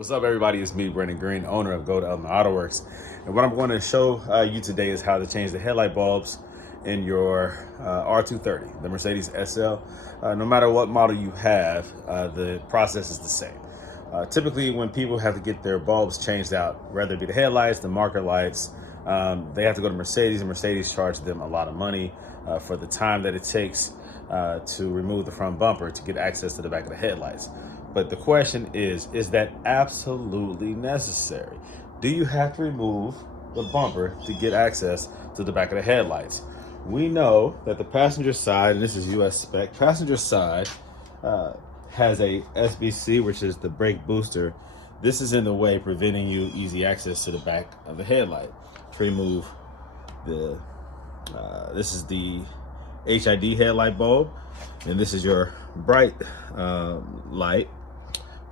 What's up, everybody? It's me, Brandon Green, owner of Gold Element Autoworks. And what I'm going to show you today is how to change the headlight bulbs in your R230, the Mercedes SL. No matter what model you have, the process is the same. Typically, when people have to get their bulbs changed out, whether it be the headlights, the marker lights, they have to go to Mercedes, and Mercedes charges them a lot of money for the time that it takes to remove the front bumper to get access to the back of the headlights. But the question is that absolutely necessary? Do you have to remove the bumper to get access to the back of the headlights? We know that the passenger side, and this is US spec, passenger side has a SBC, which is the brake booster. This is in the way, preventing you easy access to the back of the headlight. To remove the, this is the HID headlight bulb, and this is your bright light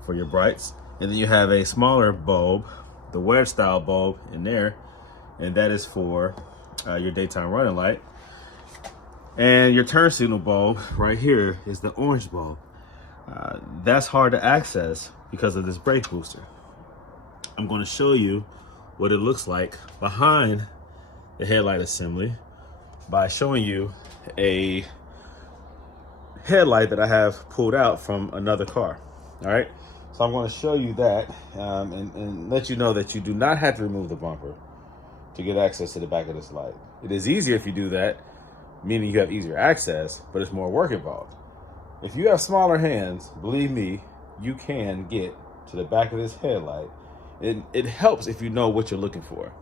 for your brights, and then you have a smaller bulb, the wedge style bulb in there, and that is for your daytime running light. And your turn signal bulb right here is the orange bulb. That's hard to access because of this brake booster. I'm going to show you what it looks like behind the headlight assembly by showing you a headlight that I have pulled out from another car. All right, so I'm going to show you that and let you know that you do not have to remove the bumper to get access to the back of this light. It is easier if you do that, meaning you have easier access, but it's more work involved. If you have smaller hands, believe me, you can get to the back of this headlight. It helps if you know what you're looking for.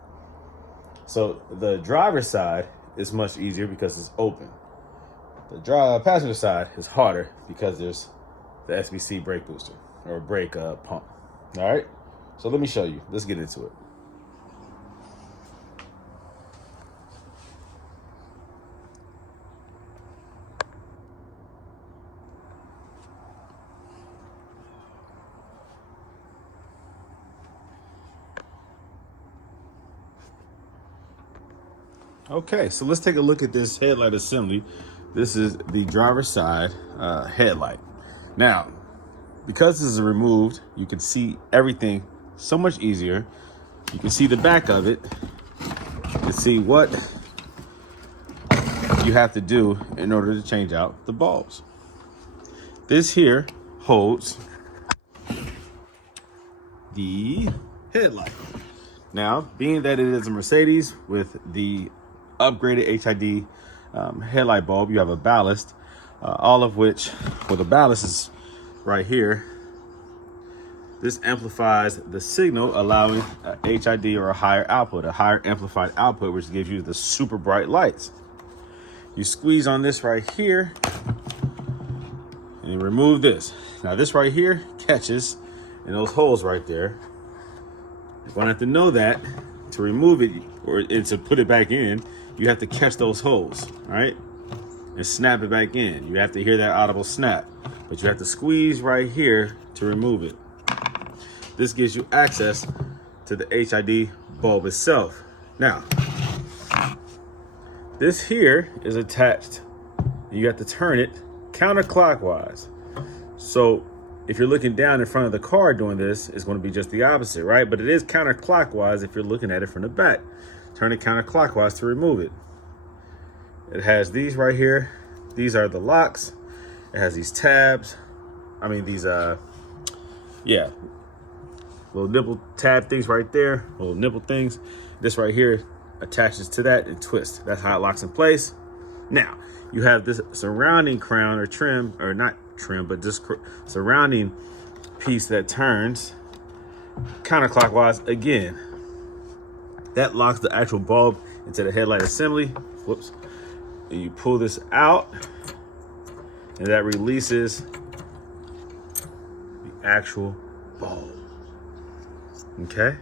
So the driver's side is much easier because it's open. The passenger side is harder because there's the SBC brake booster or brake pump. All right, so let me show you. Let's get into it. Okay, so let's take a look at this headlight assembly. This is the driver's side headlight. Now, because this is removed, you can see everything so much easier. You can see the back of it. You can see what you have to do in order to change out the bulbs. This here holds the headlight. Now, being that it is a Mercedes with the upgraded HID headlight bulb, you have a ballast, all of which, well, the ballast is right here. This amplifies the signal, allowing HID or a higher output, a higher amplified output, which gives you the super bright lights. You squeeze on this right here and you remove this. Now this right here catches in those holes right there. You're gonna have to know that to remove it and to put it back in, you have to catch those holes, all right? And snap it back in. You have to hear that audible snap, but you have to squeeze right here to remove it. This gives you access to the HID bulb itself. Now, this here is attached, and you have to turn it counterclockwise. So if you're looking down in front of the car doing this, it's going to be just the opposite, right? But it is counterclockwise if you're looking at it from the back. Turn it counterclockwise to remove it. It has these right here. These are the locks. It has these tabs. I mean, these, little nipple tab things right there, little nipple things. This right here attaches to that and twists. That's how it locks in place. Now, you have this surrounding crown or trim, or not trim, but this surrounding piece that turns counterclockwise again. That locks the actual bulb into the headlight assembly. Whoops. And you pull this out, and that releases the actual bulb. Okay?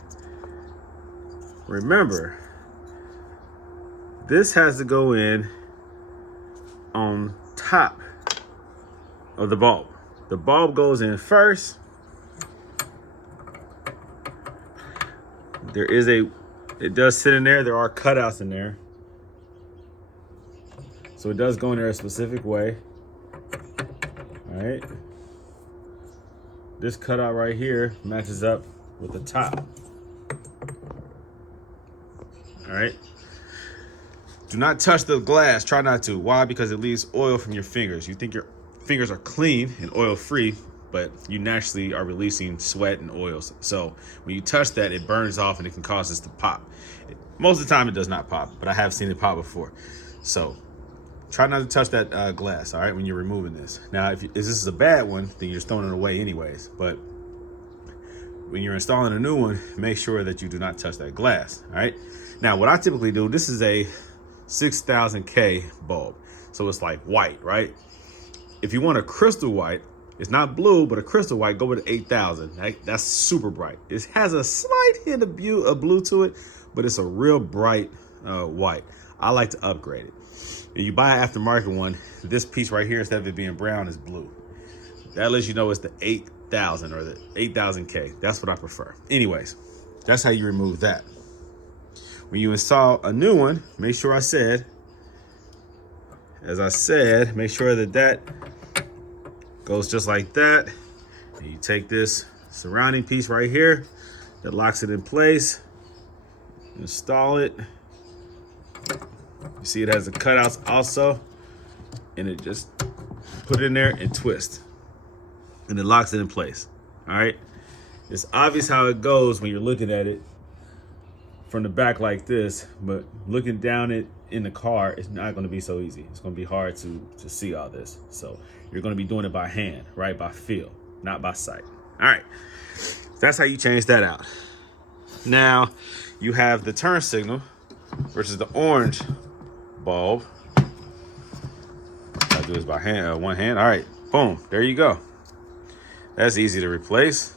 Remember, this has to go in on top of the bulb. The bulb goes in first. It does sit in there. There are cutouts in there. So it does go in there a specific way. All right. This cutout right here matches up with the top. All right. Do not touch the glass. Try not to. Why? Because it leaves oil from your fingers. You think your fingers are clean and oil free, but you naturally are releasing sweat and oils. So when you touch that, it burns off and it can cause this to pop. Most of the time it does not pop, but I have seen it pop before. So try not to touch that glass, all right, when you're removing this. Now, if this is a bad one, then you're just throwing it away anyways. But when you're installing a new one, make sure that you do not touch that glass, all right? Now, what I typically do, this is a 6000K bulb. So it's like white, right? If you want a crystal white, it's not blue, but a crystal white, go with 8000. That's super bright. It has a slight hint of blue to it, but it's a real bright white. I like to upgrade it. If you buy an aftermarket one, this piece right here, instead of it being brown, is blue. That lets you know it's the 8000 or the 8000K. That's what I prefer. Anyways, that's how you remove that. When you install a new one, make sure as I said, make sure that goes just like that. And you take this surrounding piece right here that locks it in place, install it. You see it has the cutouts also, and it just put it in there and twist, and it locks it in place. All right, it's obvious how it goes when you're looking at it from the back like this, but looking down it in the car, it's not going to be so easy. It's going to be hard to see all this. So you're going to be doing it by hand, right? By feel, not by sight. All right, that's how you change that out. Now you have the turn signal versus the orange bulb. I do this by hand, one hand. All right, boom, there you go. That's easy to replace.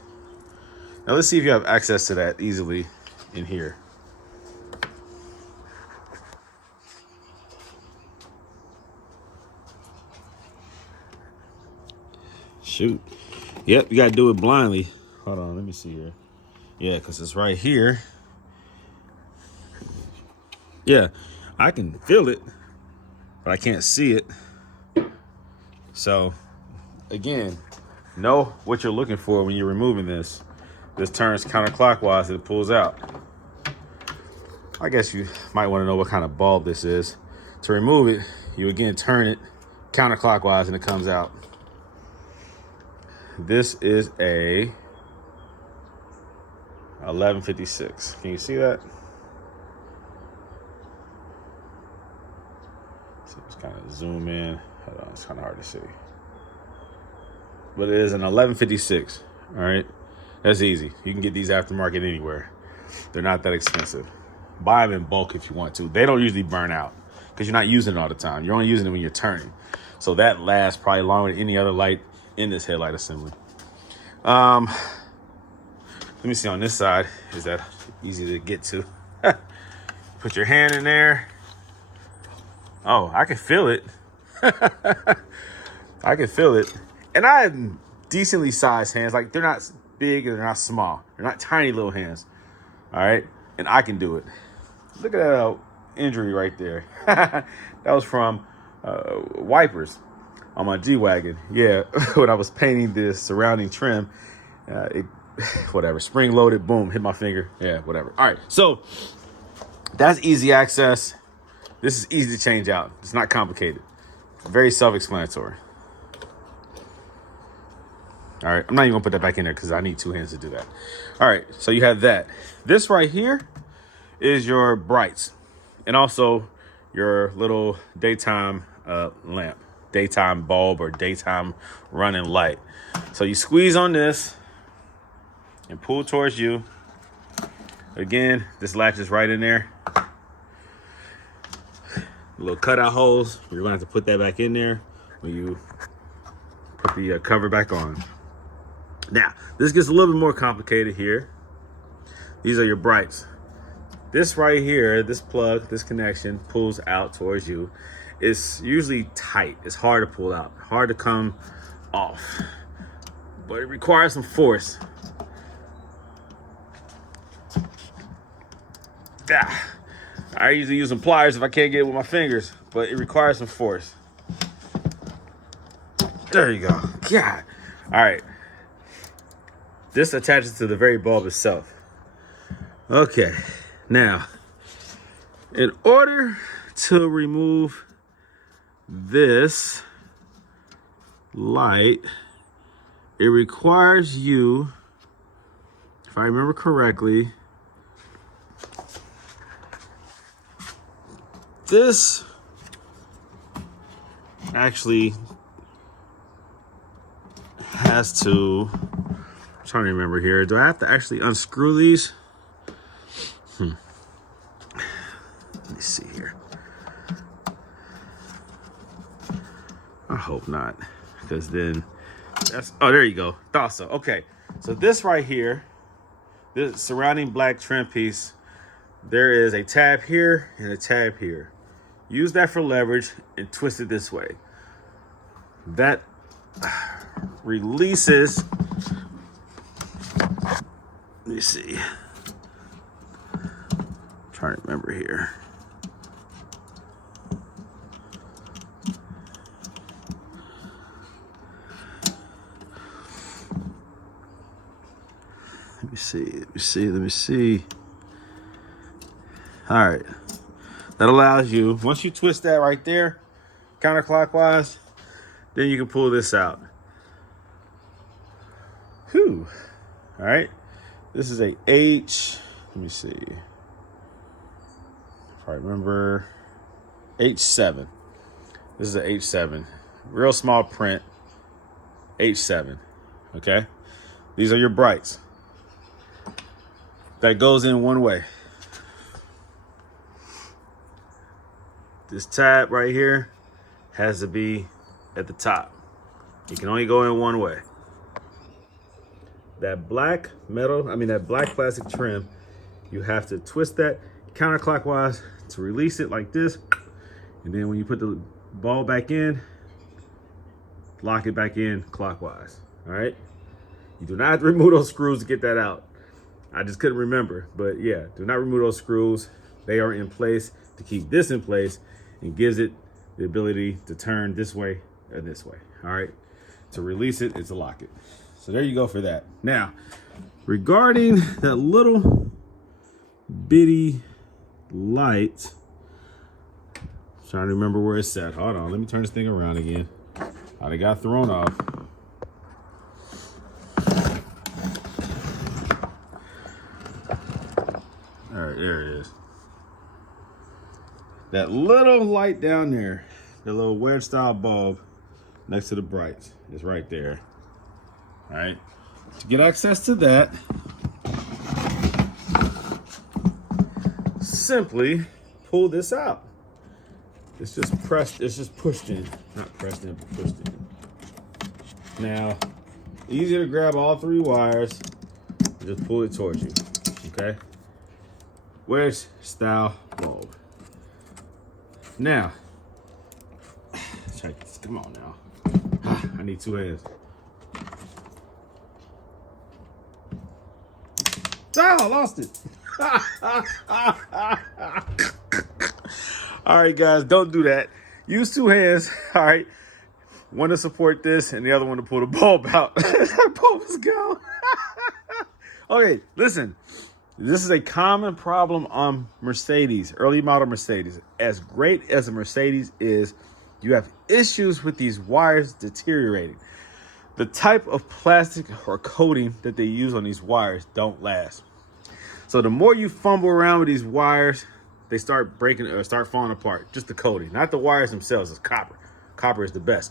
Now let's see if you have access to that easily in here. Shoot. Yep, you gotta do it blindly. Hold on, let me see here. Yeah, because it's right here. Yeah, I can feel it, but I can't see it. So, again, know what you're looking for when you're removing this. This turns counterclockwise and it pulls out. I guess you might want to know what kind of bulb this is. To remove it, you again turn it counterclockwise and it comes out. This is a 1156. Can you see that? So just kind of zoom in. Hold on, it's kind of hard to see. But it is an 1156. All right, that's easy. You can get these aftermarket anywhere. They're not that expensive. Buy them in bulk if you want to. They don't usually burn out because you're not using it all the time. You're only using it when you're turning. So that lasts probably longer than any other light in this headlight assembly. Let me see on this side. Is that easy to get to? Put your hand in there. Oh, I can feel it. I can feel it. And I have decently sized hands. Like, they're not big and they're not small. They're not tiny little hands. All right? And I can do it. Look at that injury right there. That was from wipers on my G-Wagon. Yeah, when I was painting this surrounding trim, whatever, spring loaded, boom, hit my finger. Yeah, whatever. All right, so that's easy access. This is easy to change out. It's not complicated. Very self-explanatory. All right, I'm not even gonna put that back in there because I need two hands to do that. All right, so you have that. This right here is your brights and also your little daytime lamp, daytime bulb or daytime running light. So you squeeze on this and pull towards you. Again, this latches right in there. Little cutout holes. You're gonna have to put that back in there when you put the cover back on. Now, this gets a little bit more complicated here. These are your brights. This right here, this plug, this connection pulls out towards you. It's usually tight. It's hard to pull out, hard to come off, but it requires some force. I usually use some pliers if I can't get it with my fingers, but it requires some force. There you go. God. All right. This attaches to the very bulb itself. Okay, now, in order to remove this light, it requires you, if I remember correctly, this actually has to, I'm trying to remember here, do I have to actually unscrew these? Let me see here. I hope not, because then that's, oh, there you go. Thought so. Okay, so this right here, this surrounding black trim piece, there is a tab here and a tab here. Use that for leverage and twist it this way. That releases, let me see. I'm trying to remember here. Let me see. All right. That allows you, once you twist that right there, counterclockwise, then you can pull this out. Whew. All right. This is a H, let me see. If I remember, H7. This is a H7. Real small print, H7. Okay. These are your brights. That goes in one way. This tab right here has to be at the top. It can only go in one way. That black metal, that black plastic trim, you have to twist that counterclockwise to release it like this. And then when you put the ball back in, lock it back in clockwise, all right? You do not have to remove those screws to get that out. I just couldn't remember, but yeah, do not remove those screws. They are in place to keep this in place and gives it the ability to turn this way or this way, all right? To release it, it's to lock it. So there you go for that. Now, regarding that little bitty light, I'm trying to remember where it's at. Hold on, let me turn this thing around again. I got thrown off. All right, there it is. That little light down there, the little wedge style bulb next to the brights is right there. All right, to get access to that, simply pull this out. It's just pressed, it's just pushed in, not pressed in, but pushed in. Now, easy to grab all three wires and just pull it towards you, okay? Wedge style bulb. Now, check this, come on now. I need two hands. Oh, I lost it. All right, guys, don't do that. Use two hands, all right? One to support this and the other one to pull the bulb out. That bulb is gone. Okay, listen. This is a common problem on Mercedes, early model Mercedes. As great as a Mercedes is, you have issues with these wires deteriorating. The type of plastic or coating that they use on these wires don't last. So the more you fumble around with these wires, they start breaking or start falling apart. Just the coating, not the wires themselves. It's copper. Copper is the best.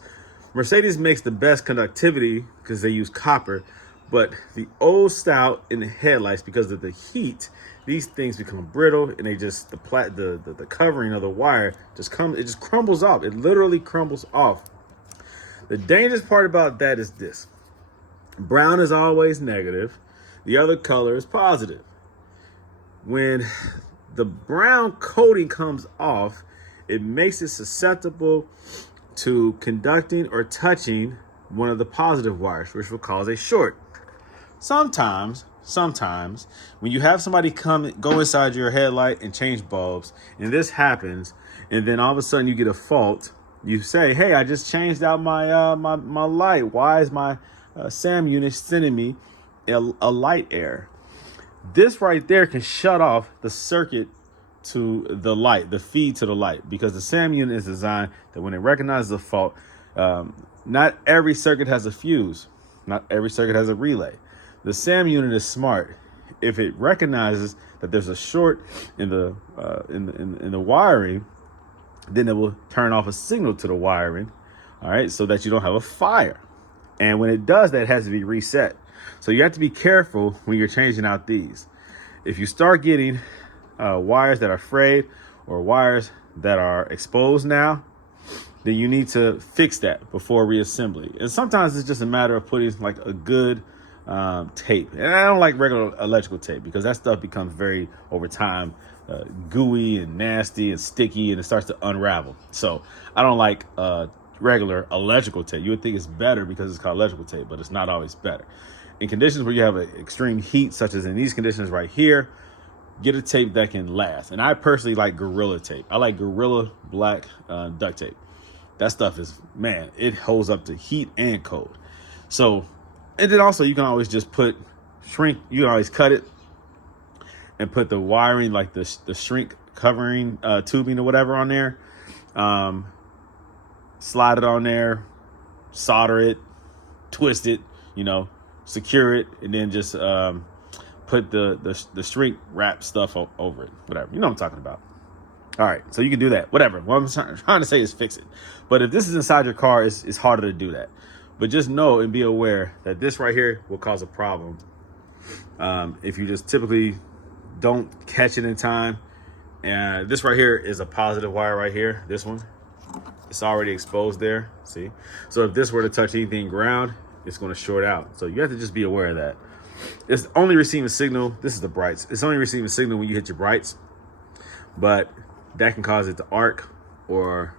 Mercedes makes the best conductivity because they use copper, but the old style in the headlights, because of the heat, these things become brittle and they just, the covering of the wire just crumbles off. It literally crumbles off. The dangerous part about that is this. Brown is always negative. The other color is positive. When the brown coating comes off, it makes it susceptible to conducting or touching one of the positive wires, which will cause a short. Sometimes when you have somebody go inside your headlight and change bulbs, and this happens, and then all of a sudden you get a fault, you say, hey, I just changed out my my light. Why is my SAM unit sending me a light error. This right there can shut off the circuit to the light, the feed to the light, because the SAM unit is designed that when it recognizes a fault, not every circuit has a fuse, not every circuit has a relay. The SAM unit is smart. If it recognizes that there's a short in the wiring, then it will turn off a signal to the wiring, all right, so that you don't have a fire. And when it does that, it has to be reset. So you have to be careful when you're changing out these. If you start getting wires that are frayed or wires that are exposed now, then you need to fix that before reassembly. And sometimes it's just a matter of putting like a good tape. And I don't like regular electrical tape because that stuff becomes very, over time, gooey and nasty and sticky, and it starts to unravel. So I don't like regular electrical tape. You would think it's better because it's called electrical tape, but it's not always better. In conditions where you have extreme heat, such as in these conditions right here, get a tape that can last. And I personally like Gorilla tape. I like Gorilla black duct tape. That stuff is, man, it holds up to heat and cold. So, and then also you can always just shrink, you can always cut it and put the wiring, like the shrink covering tubing or whatever on there. Slide it on there, solder it, twist it, secure it, and then just put the shrink wrap stuff over it, whatever. You know what I'm talking about. All right, so you can do that, whatever. What I'm trying to say is fix it. But if this is inside your car, it's harder to do that. But just know and be aware that this right here will cause a problem if you just typically don't catch it in time. And this right here is a positive wire right here, this one. It's already exposed there, see? So if this were to touch anything ground, it's gonna short out. So you have to just be aware of that. It's only receiving signal, this is the brights. It's only receiving signal when you hit your brights, but that can cause it to arc or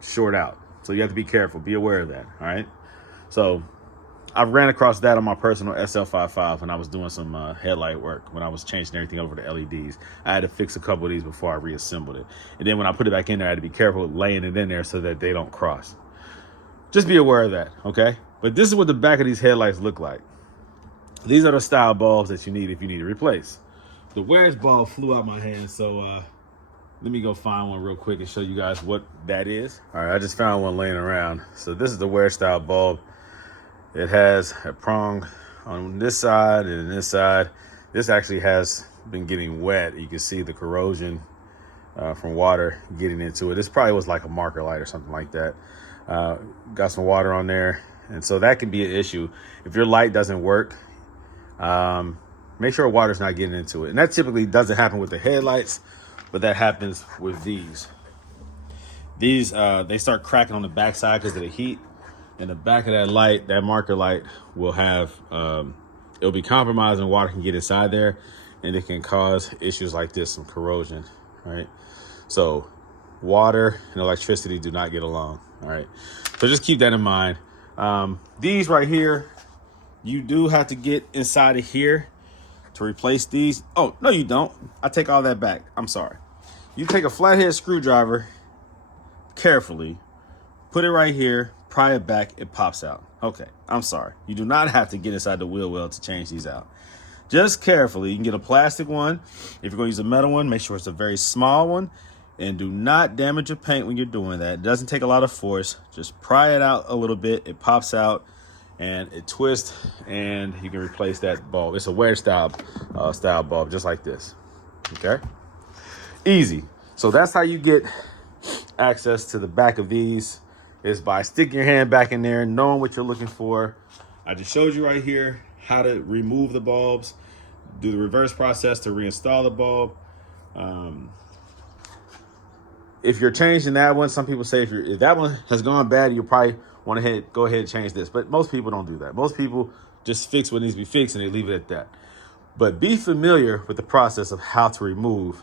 short out. So you have to be careful, be aware of that, all right? So I've ran across that on my personal SL55 when I was doing some headlight work, when I was changing everything over to LEDs. I had to fix a couple of these before I reassembled it. And then when I put it back in there, I had to be careful laying it in there so that they don't cross. Just be aware of that, okay? But this is what the back of these headlights look like. These are the style bulbs that you need if you need to replace. The wedge bulb flew out my hand, so let me go find one real quick and show you guys what that is. All right, I just found one laying around. So this is the wedge style bulb. It has a prong on this side and this side. This actually has been getting wet. You can see the corrosion from water getting into it. This probably was like a marker light or something like that. Got some water on there. And so that can be an issue. If your light doesn't work, make sure water's not getting into it. And that typically doesn't happen with the headlights, but that happens with these. These, they start cracking on the backside because of the heat. And the back of that light, that marker light, will have, it'll be compromised and water can get inside there, and it can cause issues like this, some corrosion, right? So water and electricity do not get along, all right? So just keep that in mind. These right here, you do have to get inside of here to replace these. Oh, no, you don't. I take all that back. I'm sorry. You take a flathead screwdriver carefully, put it right here, pry it back, it pops out. Okay, I'm sorry. You do not have to get inside the wheel well to change these out. Just carefully. You can get a plastic one. If you're going to use a metal one, make sure it's a very small one. And do not damage your paint when you're doing that. It doesn't take a lot of force. Just pry it out a little bit. It pops out and it twists, and you can replace that bulb. It's a wedge style bulb, just like this. Okay? Easy. So that's how you get access to the back of these, is by sticking your hand back in there, knowing what you're looking for. I just showed you right here how to remove the bulbs, do the reverse process to reinstall the bulb. If you're changing that one, some people say if that one has gone bad, you probably want to go ahead and change this. But most people don't do that. Most people just fix what needs to be fixed and they leave it at that. But be familiar with the process of how to remove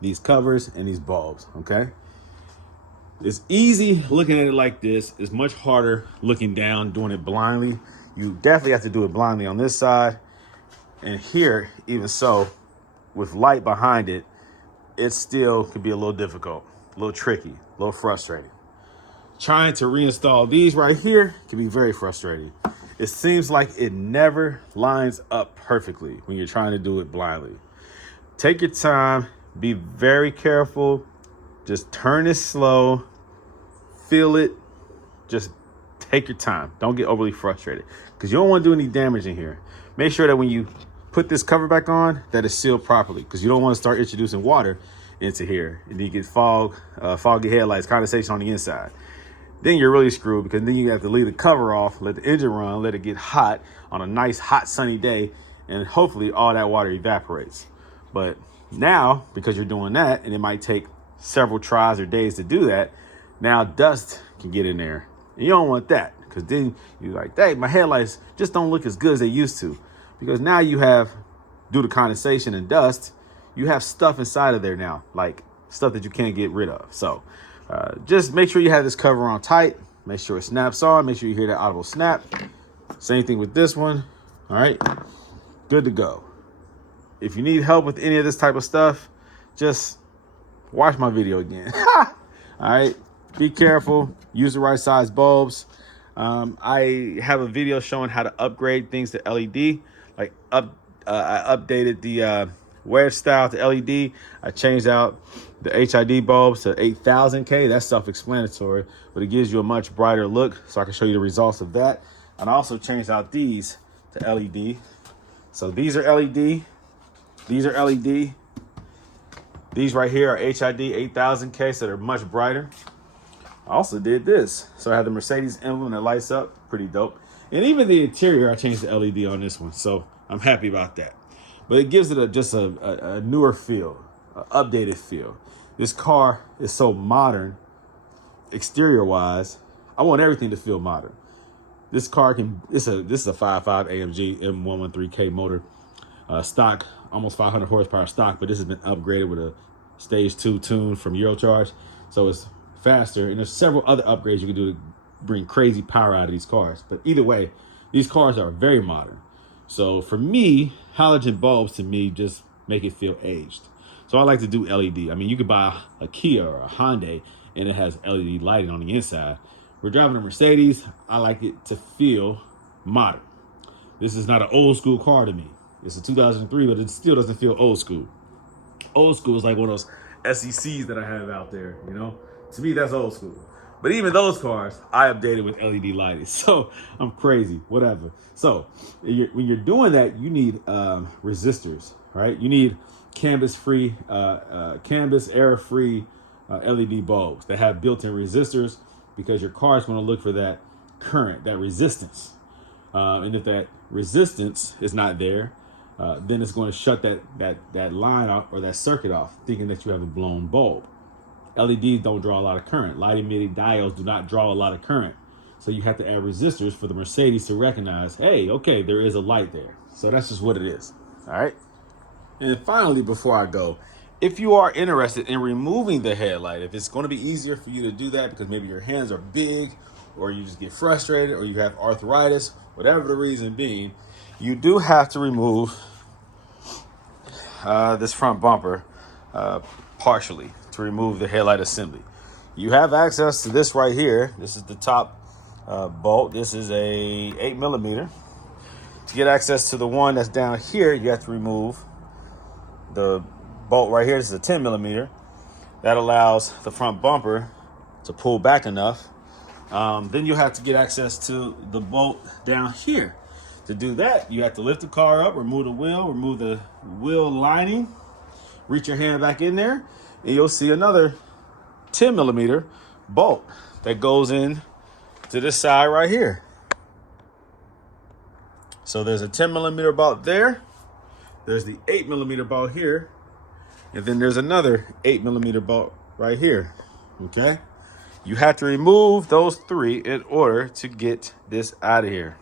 these covers and these bulbs, okay? It's easy looking at it like this. It's much harder looking down, doing it blindly. You definitely have to do it blindly on this side. And here, even so, with light behind it, it still can be a little difficult, a little tricky, a little frustrating. Trying to reinstall these right here can be very frustrating. it seems like it never lines up perfectly when you're trying to do it blindly. Take your time, be very careful, just turn it slow, feel it, just take your time. Don't get overly frustrated because you don't want to do any damage in here. Make sure that when you put this cover back on, that it's sealed properly, because you don't want to start introducing water into here and you get foggy headlights, condensation on the inside. Then you're really screwed, because then you have to leave the cover off, let the engine run, let it get hot on a nice hot sunny day, and hopefully all that water evaporates. But now, because you're doing that, and it might take several tries or days to do that, now dust can get in there. And you don't want that, because then you're like, hey, my headlights just don't look as good as they used to. Because now you have, due to condensation and dust, you have stuff inside of there now, like stuff that you can't get rid of. So just make sure you have this cover on tight. Make sure it snaps on. Make sure you hear that audible snap. Same thing with this one. All right, good to go. If you need help with any of this type of stuff, just watch my video again. All right, be careful. Use the right size bulbs. I have a video showing how to upgrade things to LED. Like I updated the wedge style to LED. I changed out the HID bulbs to 8000K. That's self-explanatory, but it gives you a much brighter look. So I can show you the results of that. And I also changed out these to LED. So these are LED. These are LED. These right here are HID 8000K, so they're much brighter. I also did this. So I have the Mercedes emblem that lights up. Pretty dope. And even the interior, I changed the LED on this one. So I'm happy about that. But it gives it just a newer feel, an updated feel. This car is so modern, exterior-wise. I want everything to feel modern. This car this is a 5.5 AMG M113K motor. Stock, almost 500 horsepower stock, but this has been upgraded with a stage 2 tune from Eurocharge. So it's faster, and there's several other upgrades you can do to bring crazy power out of these cars. But either way, these cars are very modern. So for me, halogen bulbs to me just make it feel aged. So I like to do LED. I mean, you could buy a Kia or a Hyundai and it has LED lighting on the inside. We're driving a Mercedes. I like it to feel modern. This is not an old school car to me. It's a 2003, but it still doesn't feel old school. Old school is like one of those SECs that I have out there, you know? To me, that's old school. But even those cars, I updated with LED lighting. So I'm crazy, whatever. So when you're doing that, you need resistors, right? You need canvas-free, canvas error-free LED bulbs that have built-in resistors, because your car is going to look for that current, that resistance. And if that resistance is not there, then it's going to shut that line off, or that circuit off, thinking that you have a blown bulb. LEDs don't draw a lot of current. Light-emitting diodes do not draw a lot of current. So you have to add resistors for the Mercedes to recognize, hey, okay, there is a light there. So that's just what it is. All right. And finally, before I go, if you are interested in removing the headlight, if it's going to be easier for you to do that because maybe your hands are big, or you just get frustrated, or you have arthritis, whatever the reason being, you do have to remove this front bumper partially to remove the headlight assembly. You have access to this right here. This is the top bolt. This is a 8mm. To get access to the one that's down here, you have to remove the bolt right here. This is a 10mm. That allows the front bumper to pull back enough. Then you'll have to get access to the bolt down here. To do that, you have to lift the car up, remove the wheel lining, reach your hand back in there, and you'll see another 10mm bolt that goes in to this side right here. So there's a 10mm bolt there. There's the 8mm bolt here. And then there's another 8mm bolt right here. Okay? You have to remove those three in order to get this out of here.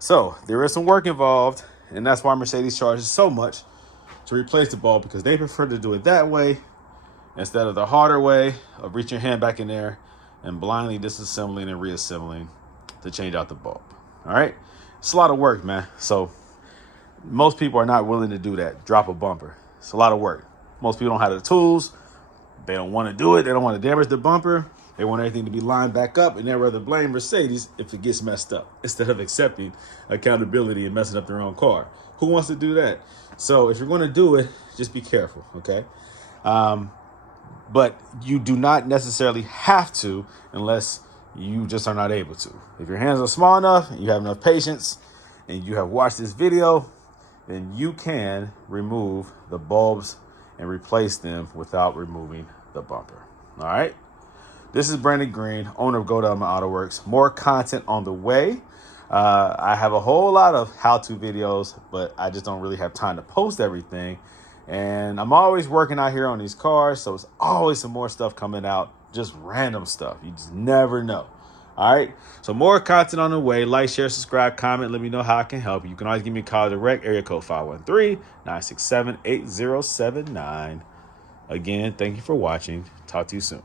So there is some work involved, and that's why Mercedes charges so much to replace the bulb, because they prefer to do it that way instead of the harder way of reaching your hand back in there and blindly disassembling and reassembling to change out the bulb. All right? It's a lot of work, man. So most people are not willing to do that, drop a bumper. It's a lot of work. Most people don't have the tools. They don't want to do it. They don't want to damage the bumper. They want everything to be lined back up, and they'd rather blame Mercedes if it gets messed up instead of accepting accountability and messing up their own car. Who wants to do that? So if you're going to do it, just be careful, okay? But you do not necessarily have to unless you just are not able to. If your hands are small enough and you have enough patience and you have watched this video, then you can remove the bulbs and replace them without removing the bumper. All right. This is Brandon Green, owner of Gold Element Autoworks. More content on the way. I have a whole lot of how-to videos, but I just don't really have time to post everything. And I'm always working out here on these cars, so it's always some more stuff coming out, just random stuff. You just never know. All right, so more content on the way. Like, share, subscribe, comment. Let me know how I can help you. You can always give me a call direct, area code 513-967-8079. Again, thank you for watching. Talk to you soon.